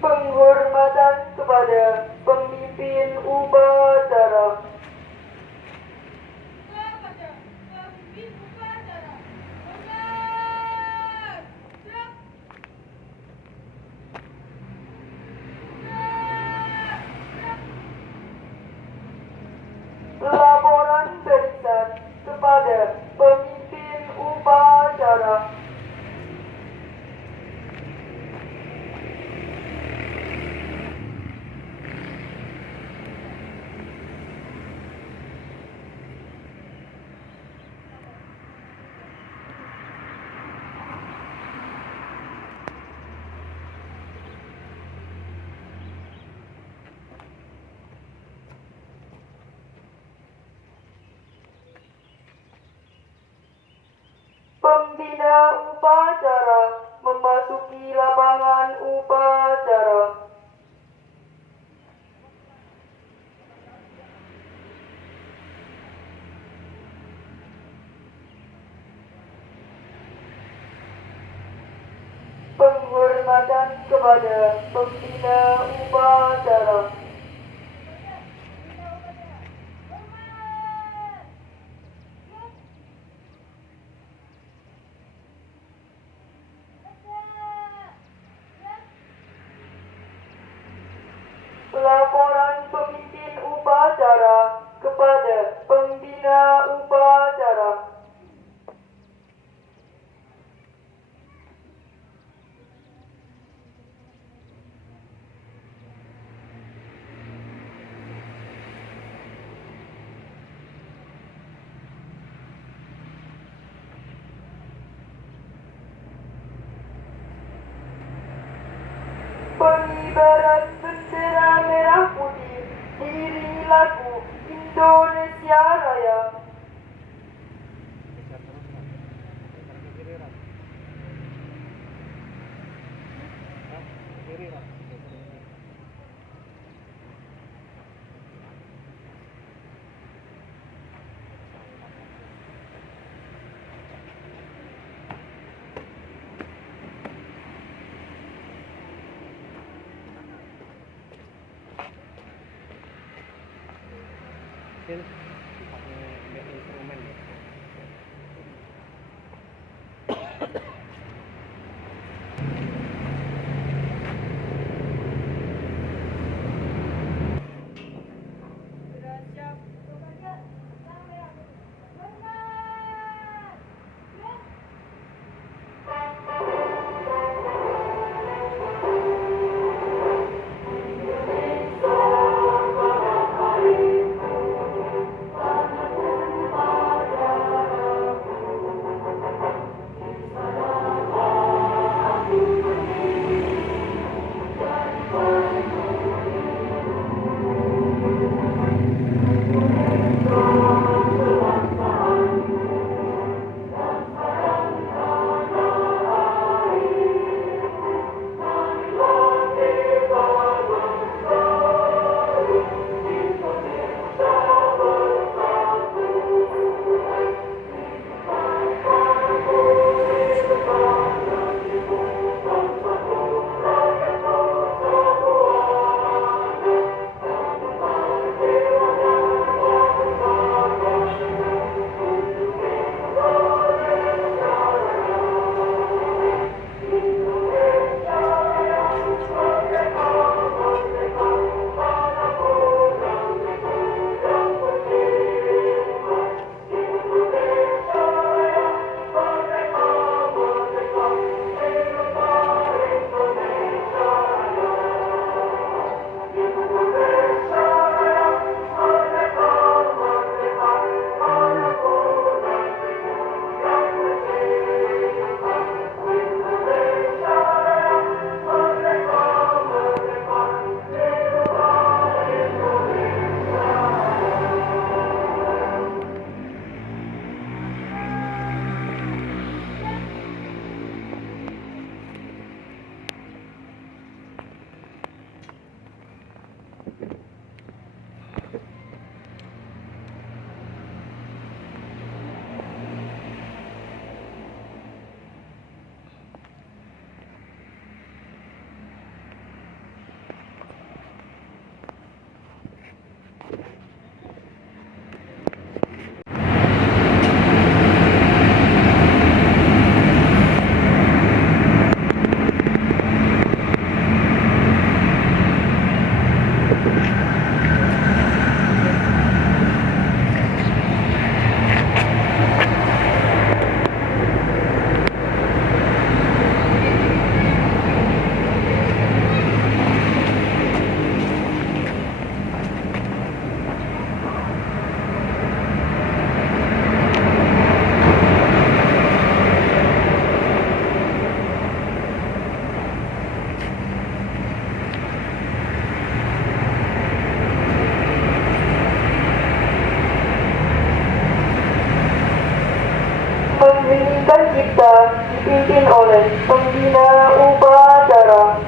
Penghormatan kepada pemimpin upacara. Laporan barisan kepada pemimpin upacara. Pembina upacara memasuki lapangan upacara. Penghormatan kepada pembina upacara. Laporan pemimpin upacara kepada pembina upacara. Pengibaran bendera merah putih diiringi lagu Indonesia Raya. pakai instrumen ya. oleh pembina upacara.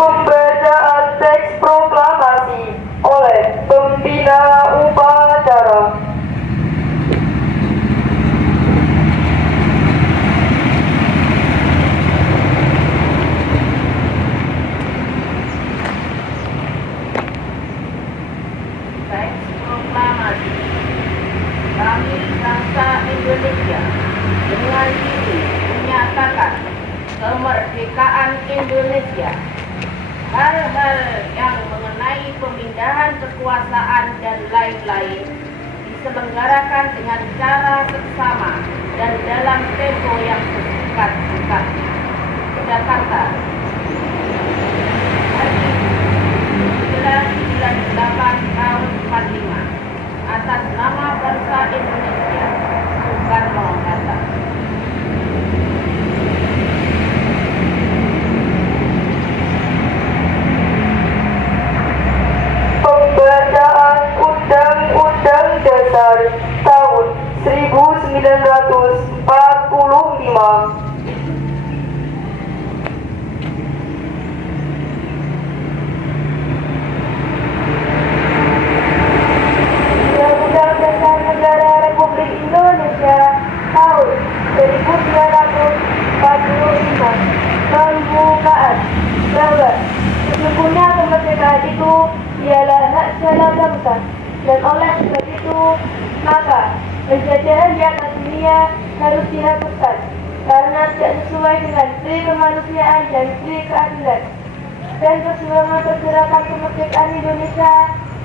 Pembacaan teks proklamasi oleh pembina upacara. Teks proklamasi. Kami bangsa Indonesia dengan diri menyatakan kemerdekaan Indonesia. Hal-hal yang mengenai pemindahan kekuasaan dan lain-lain diselenggarakan dengan cara seksama dan dalam tempo yang sesingkat-singkatnya. Jakarta, hari 998 tahun 45, atas nama bangsa Indonesia, Soekarno-Hatta. Pembacaan Undang-Undang Dasar tahun 1945. Undang-Undang Dasar Negara Republik Indonesia tahun 1945 membukaan bahwa sesungguhnya kemerdekaan itu ialah hak segala bangsa, dan oleh sebab itu maka penjajahan di atas dunia harus dihapuskan karena tidak sesuai dengan pri kemanusiaan dan pri keadilan. Dan perjuangan pergerakan kemerdekaan Indonesia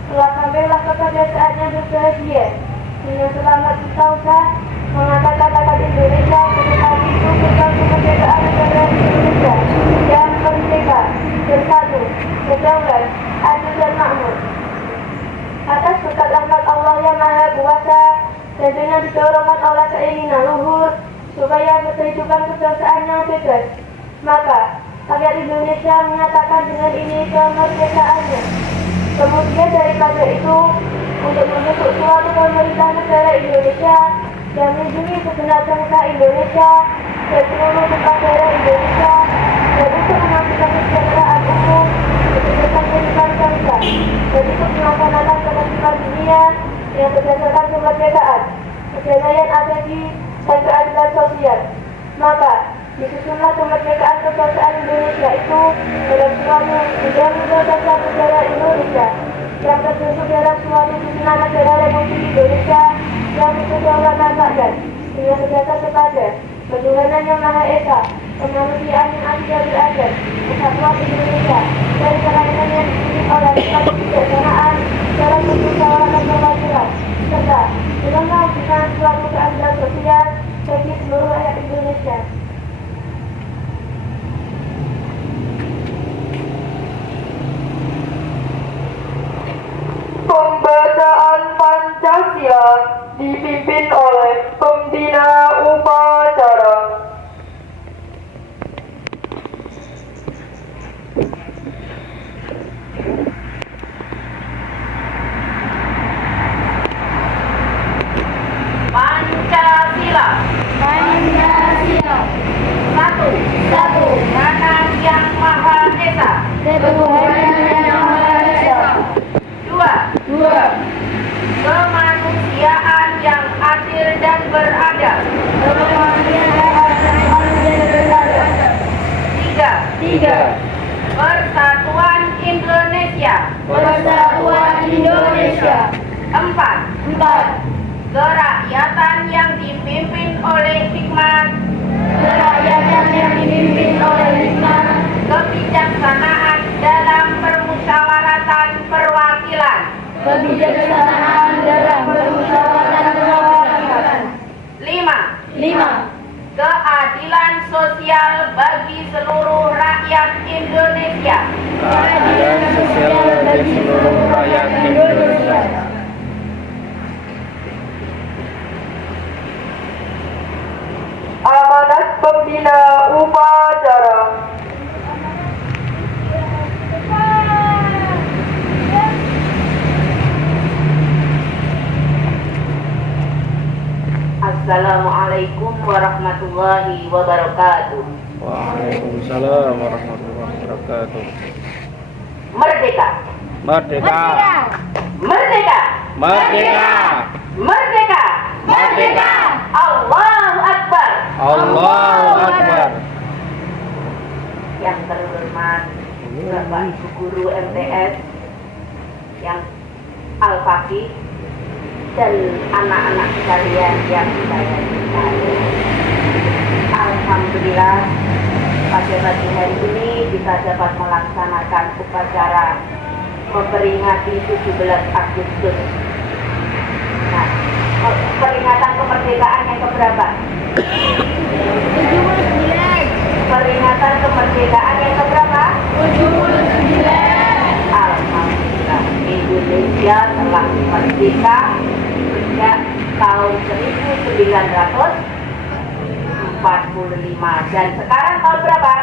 telah sampailah kepada saat yang berbahagia. Dengan selamat bersausa mengatakan kata Indonesia sebagai itu tentang kemerdekaan negara Indonesia yang merdeka, bersatu, berdaulat, adil dan makmur. Atas berkat rahmat Allah yang Maha Kuasa dan dengan didorongkan oleh keinginan luhur supaya berkehidupan kebangsaan yang bebas, maka rakyat Indonesia menyatakan dengan ini kemerdekaannya. Kemudian daripada itu, untuk membentuk suatu pemerintah negara Indonesia yang melindungi segenap bangsa Indonesia dan seluruh tempat daerah Indonesia, dan untuk memastikan kesejahteraan umum, kebebasan kehidupan bangsa, dan untuk melaksanakan ketertiban dunia yang berdasarkan kemerdekaan, perdamaian abadi, dan keadilan sosial. Maka disusunlah kemerdekaan kebangsaan Indonesia itu dalam suatu Undang-Undang Dasar Negara Indonesia yang terbentuk dalam suatu susunan negara Republik Indonesia yang berkedaulatan rakyat dengan berdasar kepada ketuhanan yang Maha Esa, kemanusiaan yang adil dan beradab, kesatuan Indonesia, dan kerajaan yang dipimpin oleh satu kebijaksanaan dalam bentuk kewaratan kewajiban, serta dengan mewujudkan suatu keadilan sosial bagi seluruh rakyat Indonesia. Pembacaan Pancasila dipimpin oleh pembina upacara. Persatuan Indonesia. 4. 4. Kerakyatan yang dipimpin oleh hikmat, Kerakyatan yang dipimpin oleh hikmat, kebijaksanaan dalam permusyawaratan perwakilan. kebijaksanaan dalam permusyawaratan perwakilan. 5. 5. Keadilan sosial bagi seluruh rakyat Indonesia. Keadilan sosial bagi seluruh rakyat Indonesia. Amanat Pembina Upacara. Assalamualaikum warahmatullahi wabarakatuh. Waalaikumsalam warahmatullahi wabarakatuh. Merdeka! Merdeka! Merdeka! Merdeka! Merdeka! Merdeka! Allahu Akbar! Allahu Akbar. Yang terhormat Bapak Ibu Guru MTS, yang Al-Faqih, dan anak-anak sekalian yang saya cintai. Alhamdulillah, pada pagi hari ini kita dapat melaksanakan upacara memperingati 17 Agustus. Nah, peringatan kemerdekaan yang keberapa? 79. Peringatan kemerdekaan yang keberapa? 79. Alhamdulillah, Indonesia telah merdeka sejak tahun 1945, dan sekarang tahun berapa?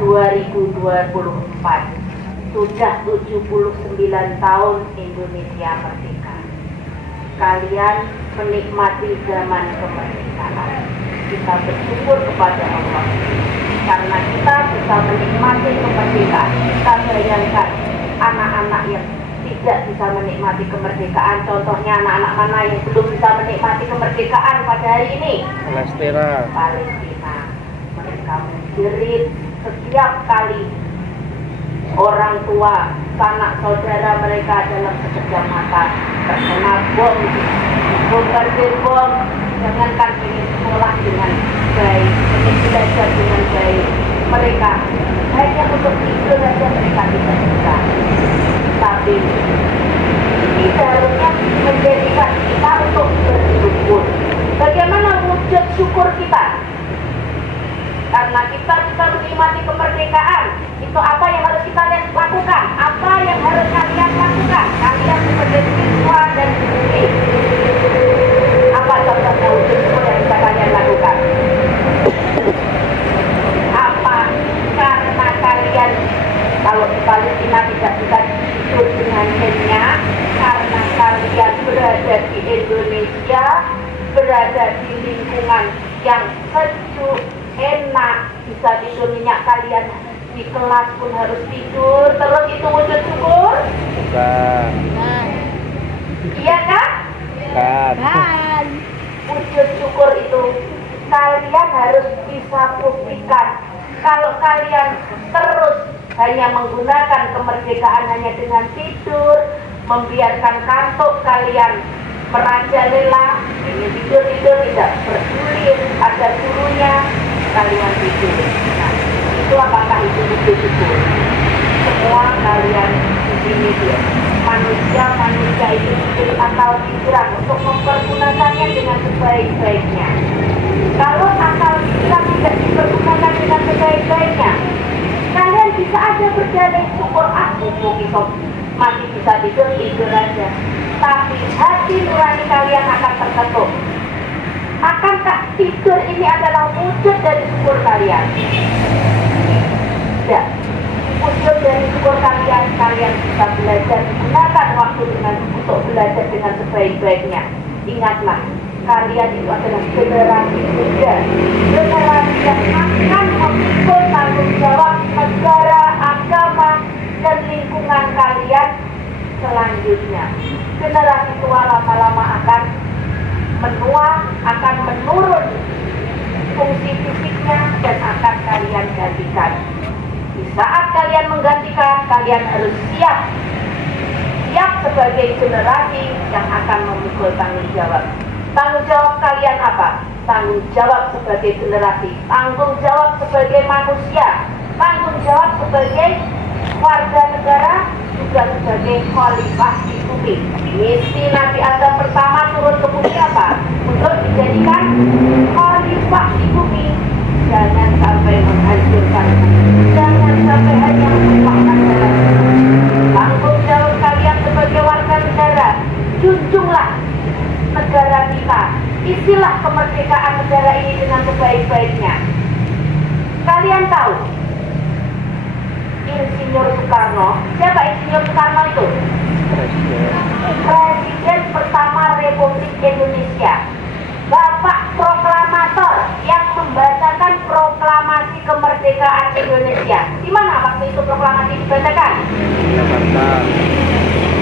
2024. Sudah 79 tahun Indonesia merdeka. Kalian menikmati zaman kemerdekaan. Kita bersyukur kepada Allah karena kita bisa menikmati kemerdekaan. Kita bayangkan anak-anak yang tidak bisa menikmati kemerdekaan. Contohnya anak-anak mana yang belum bisa menikmati kemerdekaan pada hari ini? Palestina. Palestina. Mereka menjerit setiap kali orang tua, sanak saudara mereka dalam sekejap mata terkena bom, bombardir bom. Jangankan ingin sekolah dengan baik, ingin belajar dengan baik, mereka hanya untuk tidur saja mereka tidak bisa. Tapi ini seharusnya menjadikan kita untuk bersyukur. Bagaimana wujud syukur kita? Karena kita bisa menikmati kemerdekaan. Itu apa yang harus kita lakukan? Apa yang harus kalian lakukan? Kalian sebagai siswa dan siswi. Apa contohnya wujud syukur yang bisa kalian lakukan? Apa? Karena kalian kalau di Palestina tidak bisa tidur dengan nyenyak, karena kalian berada di Indonesia, berada di lingkungan yang sejuk, enak, bisa tidur nyenyak. Kalian di kelas pun harus tidur, terus itu wujud syukur? Bukan. Iya kan? Bukan. Wujud syukur itu kalian harus bisa buktikan. Kalau kalian terus hanya menggunakan kemerdekaan hanya dengan tidur, membiarkan kantuk kalian merajalela, ini tidur tidak peduli ada gurunya, kalian tidur. Nah, itu apakah itu wujud syukur? Semua kalian di sini dia manusia itu diberi akal pikiran untuk mempergunakannya dengan sebaik-baiknya. Kalau akal pikiran tidak dipergunakan dengan sebaik-baiknya, kalian bisa aja berdalih syukur aku masih bisa tidur aja. Tapi hati nurani kalian akan tersentuh. Akankah tidur ini adalah wujud dari syukur kalian? Tidak. Wujud dari syukur kalian bisa belajar, gunakan waktu untuk belajar dengan sebaik-baiknya. Ingatlah, kalian itu adalah generasi muda, generasi yang akan memikul tanggung jawab negara, agama, dan lingkungan kalian selanjutnya. Generasi tua lama-lama akan menua, akan menurun fungsi fisiknya, dan akan kalian gantikan. Di saat kalian menggantikan, kalian harus siap sebagai generasi yang akan memikul tanggung jawab. Tanggung jawab kalian apa? Tanggung jawab sebagai generasi, tanggung jawab sebagai manusia, tanggung jawab sebagai warga negara, juga sebagai khalifah di bumi. Misi Nabi Adam pertama turun ke bumi apa? Untuk dijadikan khalifah di bumi. Jangan sampai menghancurkan, jangan sampai hanya melupakan jalan. Tanggung jawab kalian sebagai warga negara, junjunglah negara kita, isilah kemerdekaan negara ini dengan sebaik-baiknya. Kalian tahu Insinyur Soekarno, siapa Insinyur Soekarno itu? Presiden pertama Republik Indonesia, Bapak proklamator yang membacakan proklamasi kemerdekaan Indonesia. Di mana waktu itu proklamasi dibacakan? Jakarta.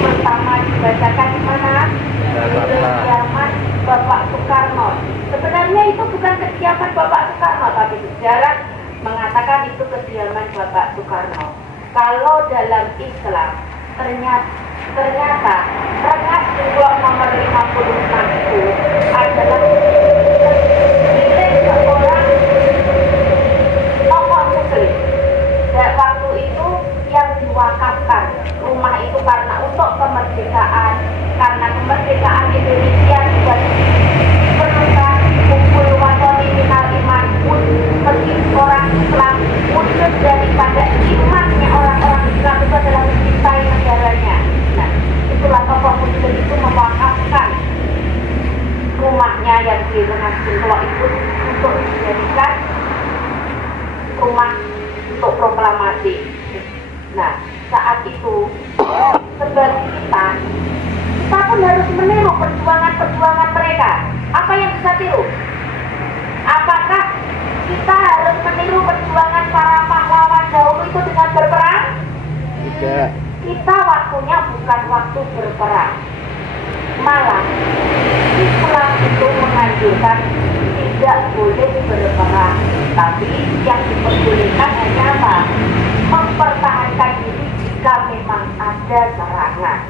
Pertama dibacakan di mana? Di kediaman Bapak Soekarno. Sebenarnya itu bukan kediaman Bapak Soekarno, tapi sejarah mengatakan itu kediaman Bapak Soekarno. Kalau dalam Islam ternyata Rengas Dengklok nomor 56 itu adalah milik seorang tokoh muslim. Dan waktu itu yang diwakafkan rumah itu karena untuk kemerdekaan, karena kemerdekaan Indonesia juga diperlukan kumpul watoni minal iman bagi orang Islam, wujud daripada imannya orang-orang Islam itu adalah mencintai negaranya. Nah, itulah tokoh muslim itu mewakafkan rumahnya yang di Rengas Dengklok itu untuk dijadikan rumah untuk proklamasi. Nah, saat itu sebagai kita pun harus meniru perjuangan mereka. Apa yang bisa tiru? Apakah kita harus meniru perjuangan para pahlawan dahulu itu dengan berperang? Tidak. Kita waktunya bukan waktu berperang. Malah Islam itu menganjurkan tidak boleh berperang, tapi yang diperbolehkan hanya apa? Mempertahankan diri jika memang ada serangan.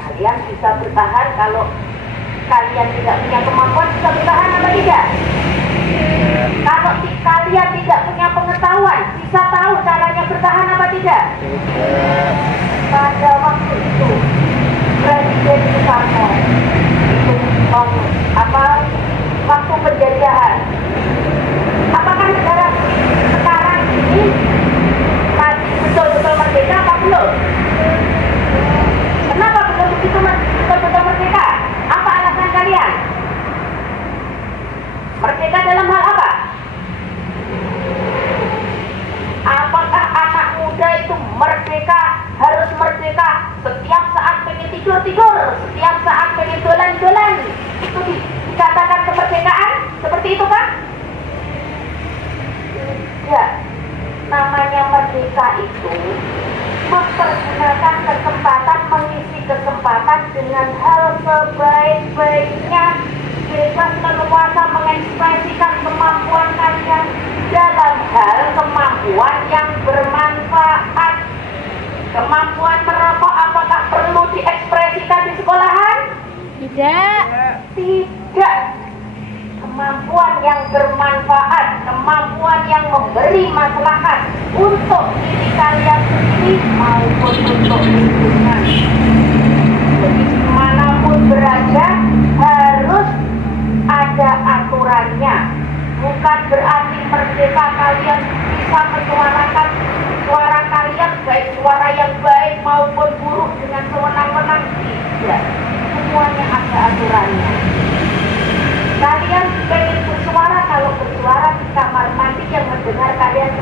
Kalian bisa bertahan kalau kalian tidak punya kemampuan, bisa bertahan apa tidak? Kalau kalian tidak punya pengetahuan, bisa tahu caranya bertahan apa tidak? Pada waktu itu Presiden Soekarno itu waktu penjajahan, apakah negara sekarang ini masih betul-betul merdeka apa belum? Kenapa belum begitu betul-betul merdeka? Apa alasan kalian? Merdeka dalam hal apa? Apakah anak muda itu merdeka, harus merdeka setiap saat pengen tidur, setiap saat pengen dolan-dolan? Itu dikatakan kemerdekaan? Seperti itu kan? Tidak. Namanya merdeka itu mempergunakan kesempatan, mengisi kesempatan dengan hal sebaik-baiknya, bebas leluasa mengekspresikan kemampuan kalian dalam hal kemampuan yang bermanfaat. Kemampuan merokok apakah perlu diekspresikan di sekolahan? Tidak. Kemampuan yang bermanfaat, kemampuan yang memberi maslahat untuk diri kalian sendiri maupun untuk lingkungan. Jadi dimanapun berada harus ada aturannya. Bukan berarti merdeka kalian bisa menyuarakan suara kalian, baik suara yang baik maupun buruk dengan sewenang-wenang. Tidak. Semuanya ada aturannya. Kalian pengen bersuara, kalau bersuara di kamar mandi yang mendengar kalian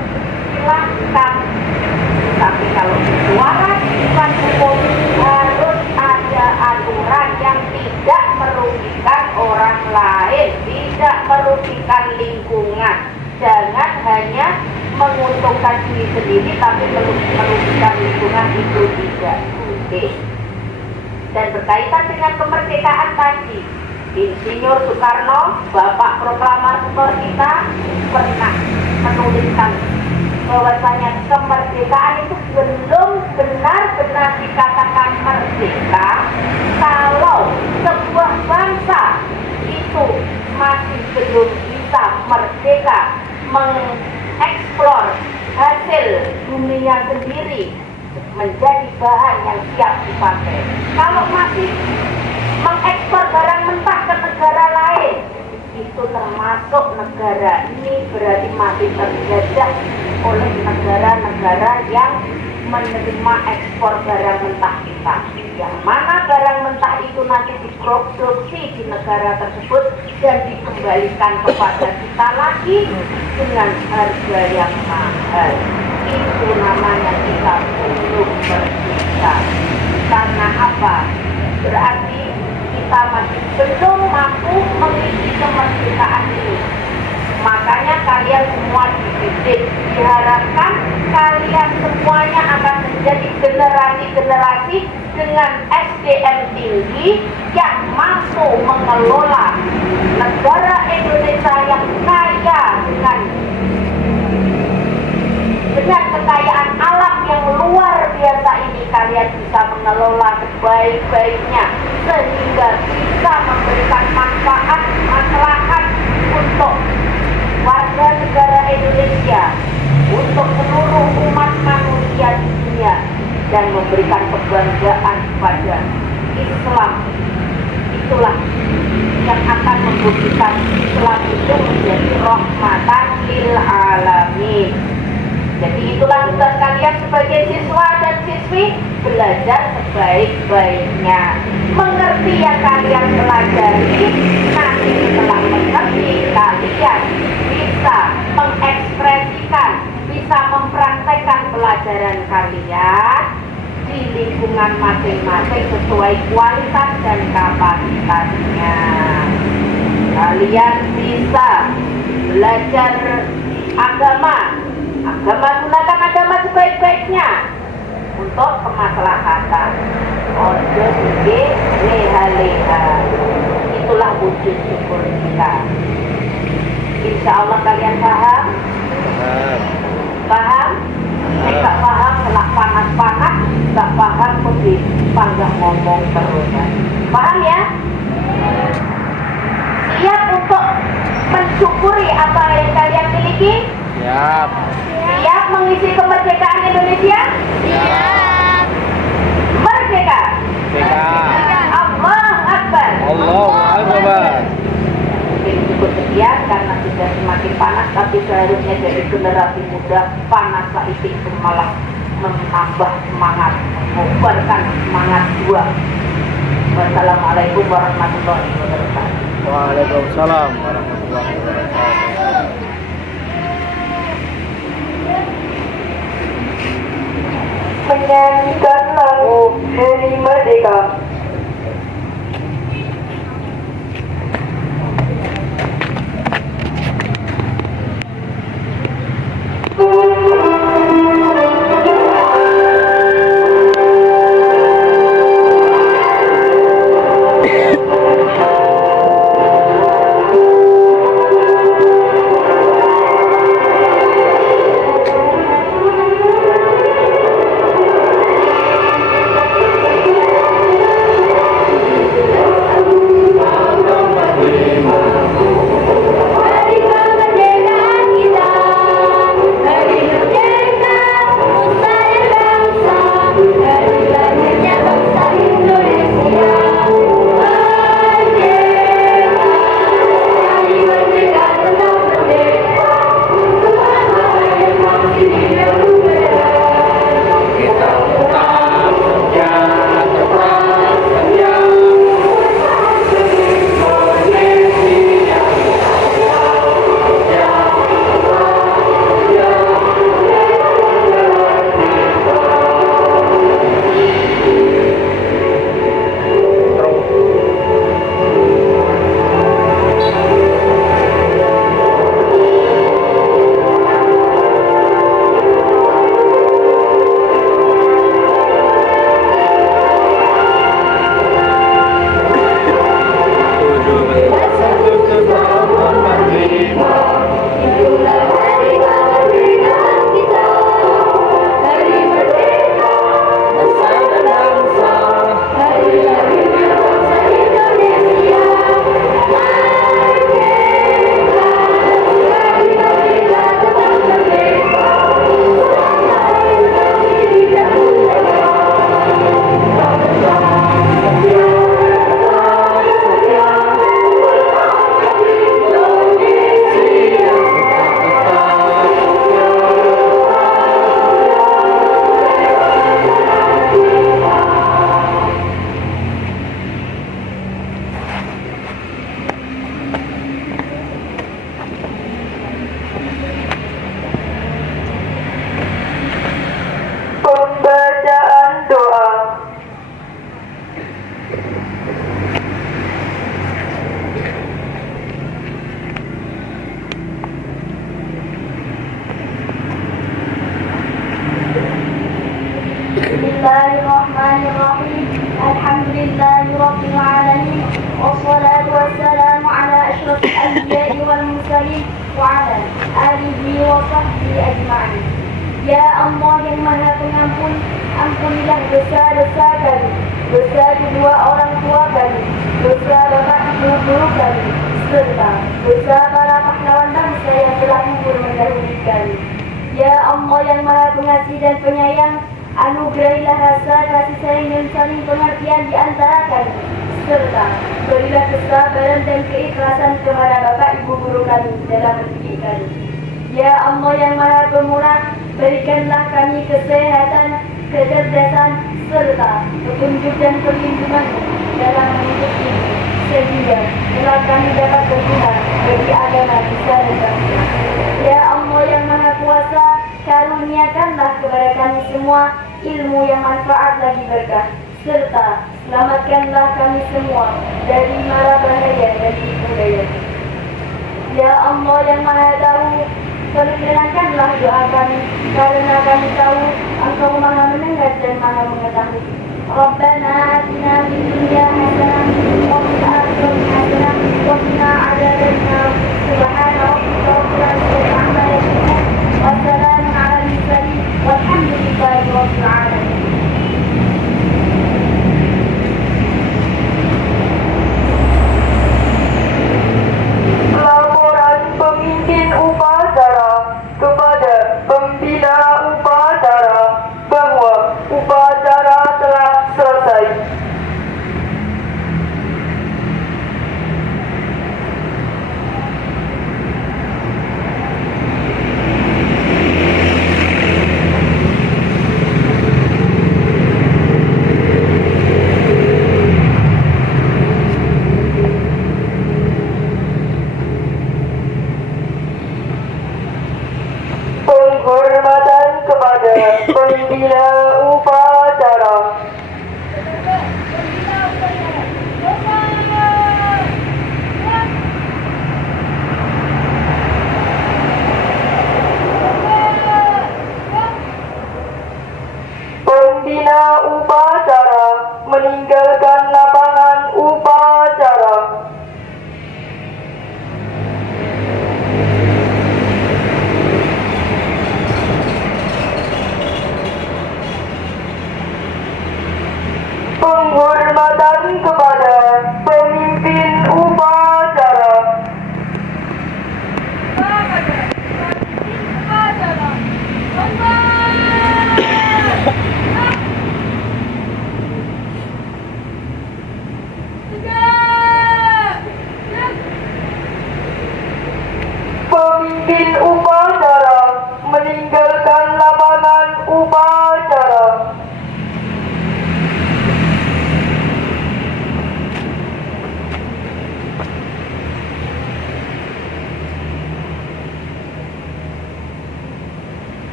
silahkan. Tapi kalau bersuara di depan umum harus ada aturan yang tidak merugikan orang lain, tidak merugikan lingkungan. Jangan hanya menguntungkan diri sendiri tapi merugikan lingkungan, itu tidak. Oke. Dan berkaitan dengan kemerdekaan tadi, Insinyur Soekarno, Bapak proklamator kita, pernah menuliskan bahwasanya kemerdekaan itu belum benar-benar dikatakan merdeka kalau sebuah bangsa itu masih belum bisa merdeka mengeksplor hasil dunia sendiri menjadi bahan yang siap dipakai. Kalau masih mengekspor barang mentah ke negara lain, itu termasuk negara ini berarti masih terjajah oleh negara-negara yang menerima ekspor barang mentah kita. Yang mana barang mentah itu nanti diproduksi di negara tersebut dan dikembalikan kepada kita lagi dengan harga yang mahal. Itu namanya kita belum merdeka. Karena apa? Berarti kita masih belum mampu mengisi kemerdekaan ini. Makanya kalian semua dididik, diharapkan kalian semuanya akan menjadi generasi-generasi dengan SDM tinggi yang mampu mengelola negara Indonesia yang kaya dengan kekayaan alam yang luar biasa ini. Kalian bisa mengelola sebaik-baiknya sehingga bisa memberikan manfaat masyarakat untuk warga negara Indonesia, untuk seluruh umat manusia di dunia, dan memberikan kebanggaan pada Islam. Itulah yang akan membuktikan Islam itu menjadi rahmatan lil alamin. Jadi itulah tugas kalian sebagai siswa dan siswi, belajar sebaik-baiknya. Mengerti yang kalian pelajari, nanti setelah mengerti kalian bisa mengekspresikan, bisa mempraktekkan pelajaran kalian di lingkungan masing-masing sesuai kualitas dan kapasitasnya. Kalian bisa belajar agama, gunakan agama sebaik-baiknya untuk kemaslahatan. Ojo sing leha-leha. Itulah wujud syukur kita. Insya Allah kalian paham? Paham? Gak paham, setelah panas-panas, gak paham pergi panggang ngomong terus. Paham ya? Siap untuk mensyukuri apa yang kalian miliki? Siap. Siap mengisi kemerdekaan Indonesia? Siap. Merdeka. Merdeka. Allah Akbar. Allahu Akbar. Mungkin cukup sekian karena sudah semakin panas, tapi seharusnya dari generasi muda panas itu malah menambah semangat, mengobarkan semangat juang. Wassalamualaikum warahmatullahi wabarakatuh. Waalaikumsalam warahmatullahi wabarakatuh. Menyanyikan lagu Hari Merdeka. Bismillahirrahmanirrahim. Alhamdulillahirabbil alamin. Wassalatu wassalamu ala asyrafil anbiya'i wal mursalin wa ala alihi wa sahbihi ajma'in. Ya Allah yang Maha Pengampun, ampunilah dosa-dosa kami, dosa kedua orang tua kami, dosa bapak ibu guru kami, serta dosa para pahlawan bangsa yang telah gugur mendahului kami. Ya Allah yang Maha Pengasih dan Penyayang, anugerahilah rasa kasih sayang dan saling pengertian di antara kami, serta berilah kesabaran dan keikhlasan kepada bapak ibu guru kami dalam mendidik kami. Ya Allah yang Maha Pemurah, berikanlah kami kesehatan, kecerdasan, serta petunjuk dan perlindungan dalam menuntut ilmu, sehingga kelak kami dapat berguna bagi agama kita dan bangsa. Ya Allah yang Maha Kuasa, karuniakanlah kepada kami semua ilmu yang manfaat lagi berkah, serta selamatkanlah kami semua dari mara bahaya dan tipu daya. Ya Allah yang Maha Tahu, perkenankanlah doa kami, karena kami tahu Engkau Maha mendengar dan Maha mengetahui. Rabbana atina fid dunya hasanah wa fil akhirati hasanah wa qina adzabannar. Subhana rabbika rabbil izzati amma yasifun wa salamun 'alal mursalin walhamdulillahi rabbil alamin. Laporan pemimpin upacara kepada pembina upacara bahwa upacara telah selesai. Penghormatan kepada pembina upacara. Pembina upacara meninggalkan lapangan upacara. Penghormatan